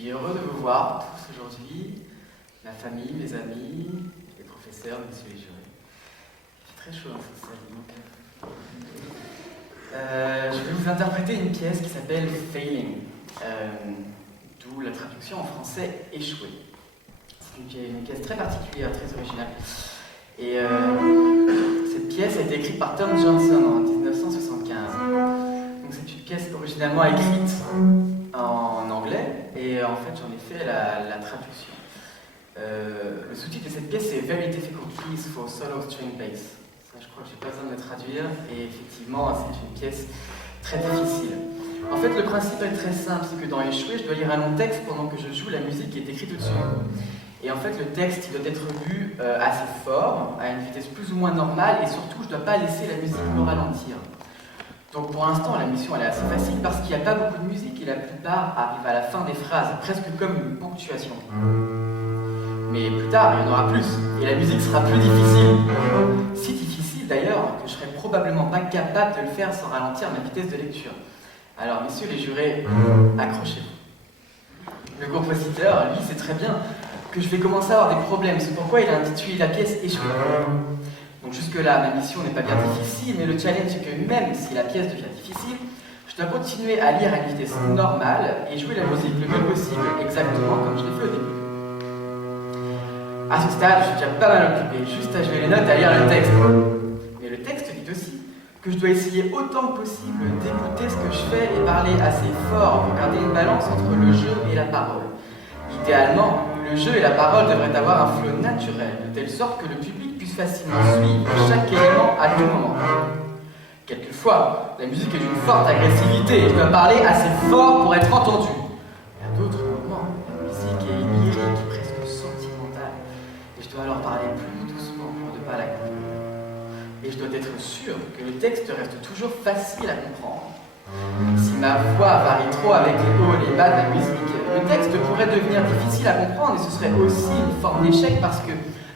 suis heureux de vous voir tous aujourd'hui, la famille, mes amis, les professeurs, messieurs les jurés. Il fait très chaud dans cette salle, donc... je vais vous interpréter une pièce qui s'appelle Failing, d'où la traduction en français échouer. C'est une pièce très particulière, très originale. Et cette pièce a été écrite par Tom Johnson en 1975. Donc c'est une pièce originalement écrite en anglais, et en fait j'en ai fait la traduction. Le sous-titre de cette pièce c'est Very Difficult Keys for Solo String Bass. Ça, je crois que j'ai pas besoin de le traduire, et effectivement c'est une pièce très difficile. En fait le principe est très simple, c'est que dans Échouer, je dois lire un long texte pendant que je joue la musique qui est écrite au-dessus. Et en fait le texte il doit être lu assez fort, à une vitesse plus ou moins normale, et surtout je ne dois pas laisser la musique me ralentir. Donc pour l'instant, la mission elle est assez facile parce qu'il n'y a pas beaucoup de musique et la plupart arrivent à la fin des phrases, presque comme une ponctuation. Mais plus tard, il y en aura plus, et la musique sera plus difficile. Si difficile d'ailleurs que je serais probablement pas capable de le faire sans ralentir ma vitesse de lecture. Alors messieurs les jurés, accrochez-vous. Le compositeur, lui, sait très bien que je vais commencer à avoir des problèmes, c'est pourquoi il a intitulé la pièce Échouer. Donc jusque-là, ma mission n'est pas bien difficile, mais le challenge c'est que même si la pièce devient difficile, je dois continuer à lire à une vitesse normale et jouer la musique le mieux possible, exactement comme je l'ai fait au début. À ce stade, je suis déjà pas mal occupé, juste à jouer les notes et à lire le texte. Mais le texte dit aussi que je dois essayer autant que possible d'écouter ce que je fais et parler assez fort pour garder une balance entre le jeu et la parole. Idéalement, le jeu et la parole devraient avoir un flow naturel, de telle sorte que le public puisse facilement suivre chaque élément à tout moment. Quelquefois, la musique est d'une forte agressivité et je dois parler assez fort pour être entendu. Et à d'autres moments, la musique est lyrique, presque sentimentale, et je dois alors parler plus doucement pour ne pas la couper. Et je dois être sûr que le texte reste toujours facile à comprendre. Si ma voix varie trop avec les hauts et les bas de la musique, le texte pourrait devenir difficile à comprendre et ce serait aussi une forme d'échec parce que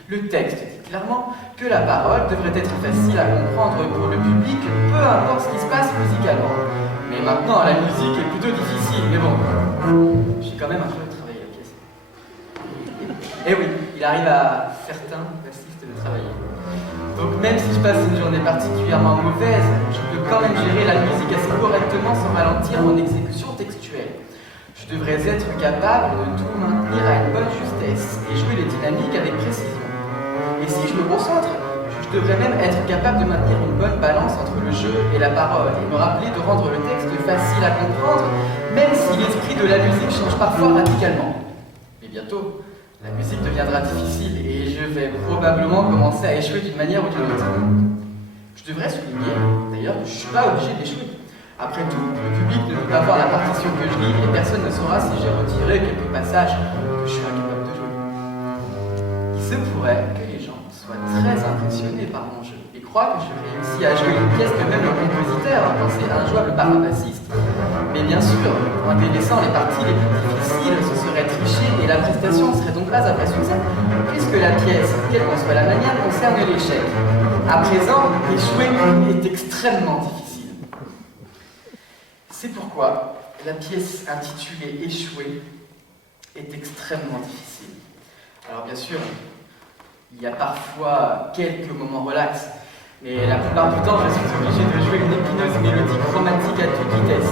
le texte dit clairement que la parole devrait être facile à comprendre pour le public, peu importe ce qui se passe musicalement. Mais maintenant, la musique est plutôt difficile, mais bon, j'ai quand même un peu travaillé la pièce. Et oui, il arrive à certains bassistes de travailler. Donc même si je passe une journée particulièrement mauvaise, je peux quand même gérer la musique assez correctement sans ralentir mon exécution textuelle. Je devrais être capable de tout maintenir à une bonne justesse et jouer les dynamiques avec précision. Et si je me concentre, je devrais même être capable de maintenir une bonne balance entre le jeu et la parole et me rappeler de rendre le texte facile à comprendre, même si l'esprit de la musique change parfois radicalement. Mais bientôt, la musique deviendra difficile et je vais probablement commencer à échouer d'une manière ou d'une autre. Je devrais souligner, d'ailleurs, que je ne suis pas obligé d'échouer. Après tout, le public ne peut pas voir la partition que je lis et personne ne saura si j'ai retiré quelques passages que je suis incapable de jouer. Il se pourrait que les gens soient très impressionnés par mon jeu et croient que je réussis à jouer une pièce que même le compositeur a pensé injouable par un bassiste. Mais bien sûr, en délaissant les parties les plus difficiles, ce serait tricher et la prestation ne serait donc pas un vrai succès, puisque la pièce, quelle qu'en soit la manière, concerne l'échec. À présent, échouer est extrêmement difficile. C'est pourquoi la pièce intitulée Échouer est extrêmement difficile. Alors bien sûr, il y a parfois quelques moments relax, mais la plupart du temps, je suis obligé de jouer une épineuse mélodie chromatique à toute vitesse.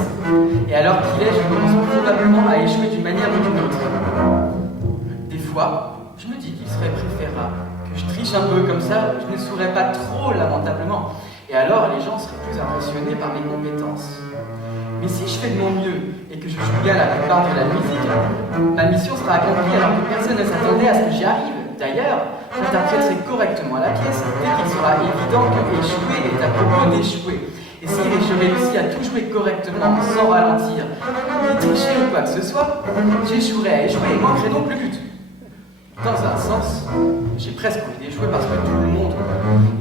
Et alors qu'il est, je commence probablement à échouer d'une manière ou d'une autre. Des fois, je me dis qu'il serait préférable que je triche un peu comme ça, je ne sourais pas trop lamentablement. Et alors, les gens seraient plus impressionnés par mes compétences. Mais si je fais de mon mieux et que je joue bien la plupart de la musique, ma mission sera accomplie alors que personne ne s'attendait à ce que j'y arrive. D'ailleurs, j'interpréterai correctement la pièce dès qu'il sera évident que échouer est à propos d'échouer. Et si je réussis à tout jouer correctement, sans ralentir, ni tricher ou quoi que ce soit, j'échouerai à échouer et manquerai donc le but. Dans un sens, j'ai presque envie d'échouer parce que tout le monde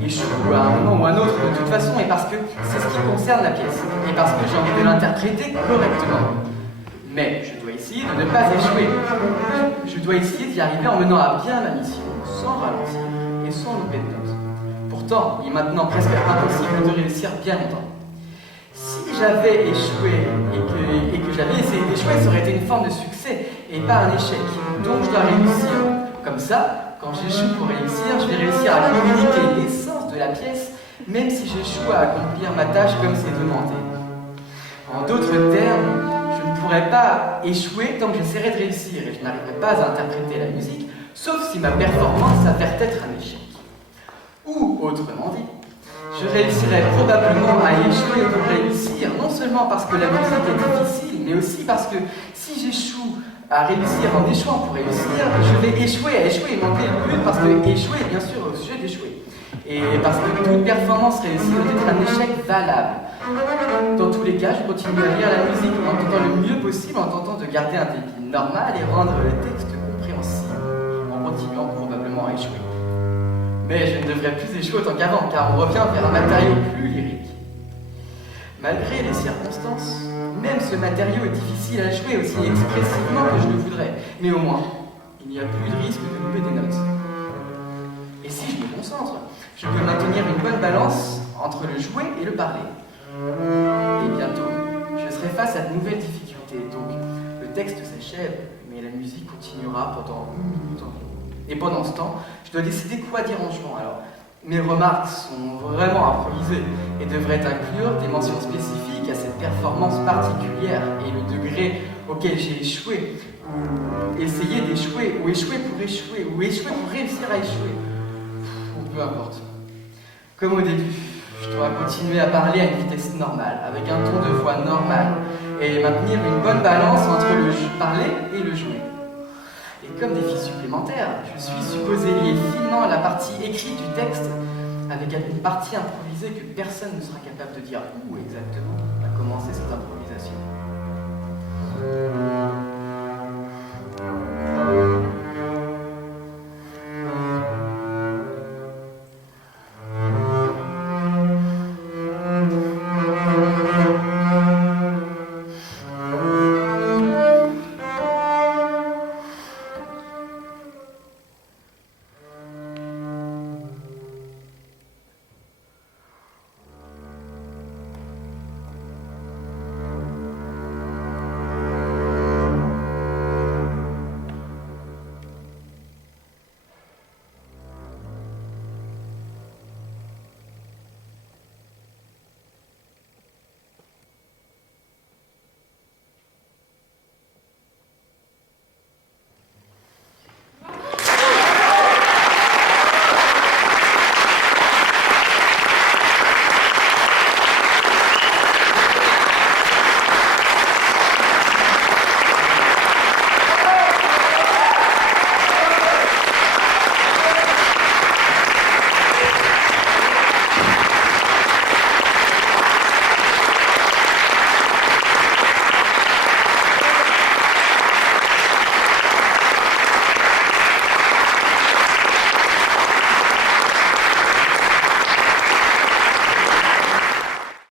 échoue à un moment ou à un autre de toute façon et parce que c'est ce qui concerne la pièce et parce que j'ai envie de l'interpréter correctement. Mais je dois essayer de ne pas échouer. Je dois essayer d'y arriver en menant à bien ma mission, sans ralentir et sans louper de notes. Pourtant, il est maintenant presque impossible de réussir bien longtemps. Si j'avais échoué et que j'avais essayé d'échouer, ça aurait été une forme de succès et pas un échec. Donc je dois réussir. Comme ça, quand j'échoue pour réussir, je vais réussir à communiquer l'essence de la pièce, même si j'échoue à accomplir ma tâche comme c'est demandé. En d'autres termes, je ne pourrais pas échouer tant que j'essaierai de réussir et je n'arriverai pas à interpréter la musique, sauf si ma performance s'avère être un échec. Ou, autrement dit, je réussirai probablement à échouer pour réussir, non seulement parce que la musique est difficile, mais aussi parce que si j'échoue à réussir en échouant pour réussir, je vais échouer à échouer et manquer le but parce que échouer est bien sûr au sujet d'échouer. Et parce que toute performance réussie doit être un échec valable. Dans tous les cas, je continue à lire la musique en entendant le mieux possible, en tentant de garder un débit normal et rendre le texte compréhensible, en continuant probablement à échouer. Mais je ne devrais plus échouer autant qu'avant, car on revient vers un matériau plus lyrique. Malgré les circonstances, même ce matériau est difficile à jouer aussi expressivement que je le voudrais. Mais au moins, il n'y a plus de risque de louper des notes. Et si je me concentre, je peux maintenir une bonne balance entre le jouer et le parler. Et bientôt, je serai face à de nouvelles difficultés. Donc, le texte s'achève, mais la musique continuera pendant une minute environ. Et pendant ce temps, je dois décider quoi dire en jouant. Alors, mes remarques sont vraiment improvisées et devraient inclure des mentions spécifiques à cette performance particulière et le degré auquel j'ai échoué, ou essayer d'échouer, ou échouer pour échouer, ou échouer pour réussir à échouer, ou peu importe. Comme au début, je dois continuer à parler à une vitesse normale, avec un ton de voix normal, et maintenir une bonne balance entre le parler et le jouer. Et comme défi supplémentaire, je suis supposé lier finement la partie écrite du texte avec une partie improvisée que personne ne sera capable de dire où exactement a commencé cette improvisation.